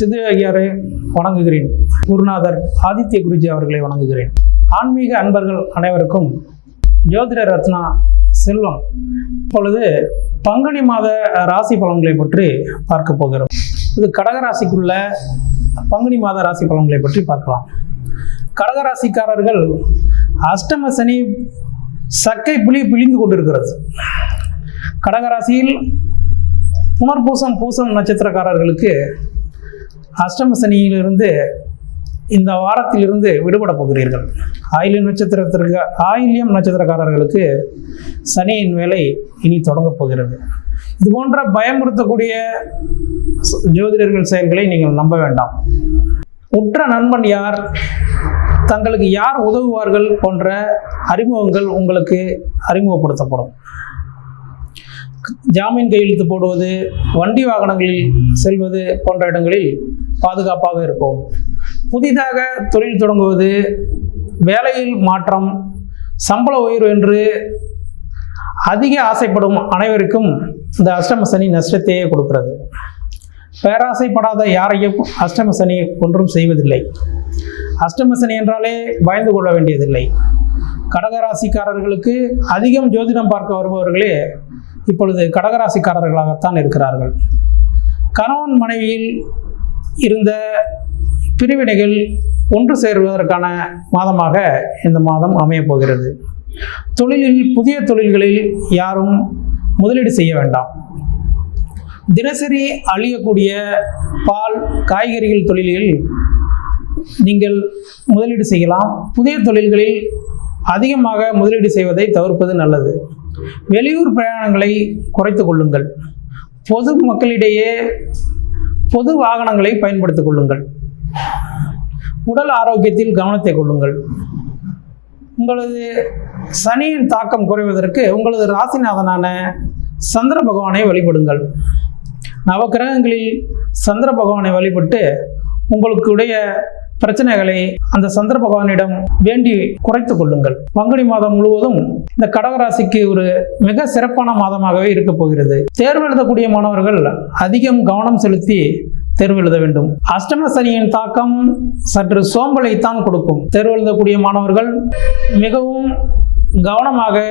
சித்துவையாரை வணங்குகிறேன். குருநாதர் ஆதித்ய குருஜி அவர்களை வணங்குகிறேன். ஆன்மீக அன்பர்கள் அனைவருக்கும் ஜோதிட ரத்னா செல்வம். இப்பொழுது பங்குனி மாத ராசி பலன்களை பற்றி பார்க்க போகிறோம். இது கடகராசிக்குள்ள பங்குனி மாத ராசி பலன்களை பற்றி பார்க்கலாம். கடகராசிக்காரர்கள் அஷ்டம சனி சக்கை பிழிந்து கொண்டிருக்கிறது. கடகராசியில் புனர்பூசம் பூசம் நட்சத்திரக்காரர்களுக்கு அஷ்டம சனியிலிருந்து இந்த வாரத்திலிருந்து விடுபட போகிறீர்கள். ஆயில்யம் நட்சத்திரக்காரர்களுக்கு சனியின் வேலை இனி தொடங்கப் போகிறது. இது போன்ற பயமுறுத்தக்கூடிய ஜோதிடர்கள் செயல்களை நீங்கள் நம்ப வேண்டாம். உற்ற நண்பன் யார், தங்களுக்கு யார் உதவுவார்கள் போன்ற அறிமுகங்கள் உங்களுக்கு அறிமுகப்படுத்தப்படும். ஜாமீன் கையெழுத்து போடுவது, வண்டி வாகனங்களில் செல்வது போன்ற இடங்களில் பாதுகாப்பாக இருக்கும். புதிதாக தொழில் தொடங்குவது, வேலையில் மாற்றம், சம்பள உயர்வு என்று அதிக ஆசைப்படும் அனைவருக்கும் இந்த அஷ்டம சனி நஷ்டத்தையே கொடுக்கிறது. பேராசைப்படாத யாரையும் அஷ்டம சனி ஒன்றும் செய்வதில்லை. அஷ்டம சனி என்றாலே பயந்து கொள்ள வேண்டியதில்லை. கடகராசிக்காரர்களுக்கு அதிகம் ஜோதிடம் பார்க்க வருபவர்களே இப்பொழுது கடகராசிக்காரர்களாகத்தான் இருக்கிறார்கள். கணவன் மனைவியில் இருந்த பிரிவினைகள் ஒன்று சேருவதற்கான மாதமாக இந்த மாதம் அமையப் போகிறது. தொழிலில் புதிய தொழில்களில் யாரும் முதலீடு செய்ய வேண்டாம். தினசரி அழியக்கூடிய பால் காய்கறிகள் தொழில்களில் நீங்கள் முதலீடு செய்யலாம். புதிய தொழில்களில் அதிகமாக முதலீடு செய்வதை தவிர்ப்பது நல்லது. வெளியூர் பிரயாணங்களை குறைத்து கொள்ளுங்கள். பொது மக்களிடையே பொது வாகனங்களை பயன்படுத்திக் கொள்ளுங்கள். உடல் ஆரோக்கியத்தில் கவனத்தை கொள்ளுங்கள். உங்களது சனியின் தாக்கம் குறைவதற்கு உங்களது ராசிநாதனான சந்திர பகவானை வழிபடுங்கள். நவக்கிரகங்களில் சந்திர பகவானை வழிபட்டு உங்களுடைய பிரச்சனைகளை அந்த சந்திர பகவானிடம் வேண்டி குறைத்து கொள்ளுங்கள். பங்குனி மாதம் முழுவதும் இந்த கடகராசிக்கு ஒரு மிக சிறப்பான மாதமாகவே இருக்க போகிறது. தேர்வு எழுதக்கூடிய மாணவர்கள் அதிகம் கவனம் செலுத்தி தேர்வு எழுத வேண்டும். அஷ்டம சனியின் தாக்கம் சற்று சோம்பலைத்தான் கொடுக்கும். தேர்வு எழுதக்கூடிய மாணவர்கள் மிகவும் கவனமாக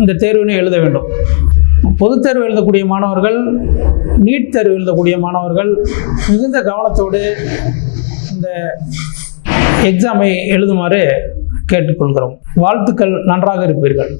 இந்த தேர்வினை எழுத வேண்டும். பொதுத் தேர்வு எழுதக்கூடிய மாணவர்கள், நீட் தேர்வு எழுதக்கூடிய மாணவர்கள் மிகுந்த கவனத்தோடு இந்த எக்ஸாமை எழுதுமாறு கேட்டுக்கொள்கிறோம். வாழ்த்துக்கள். நன்றாக இருப்பீர்கள்.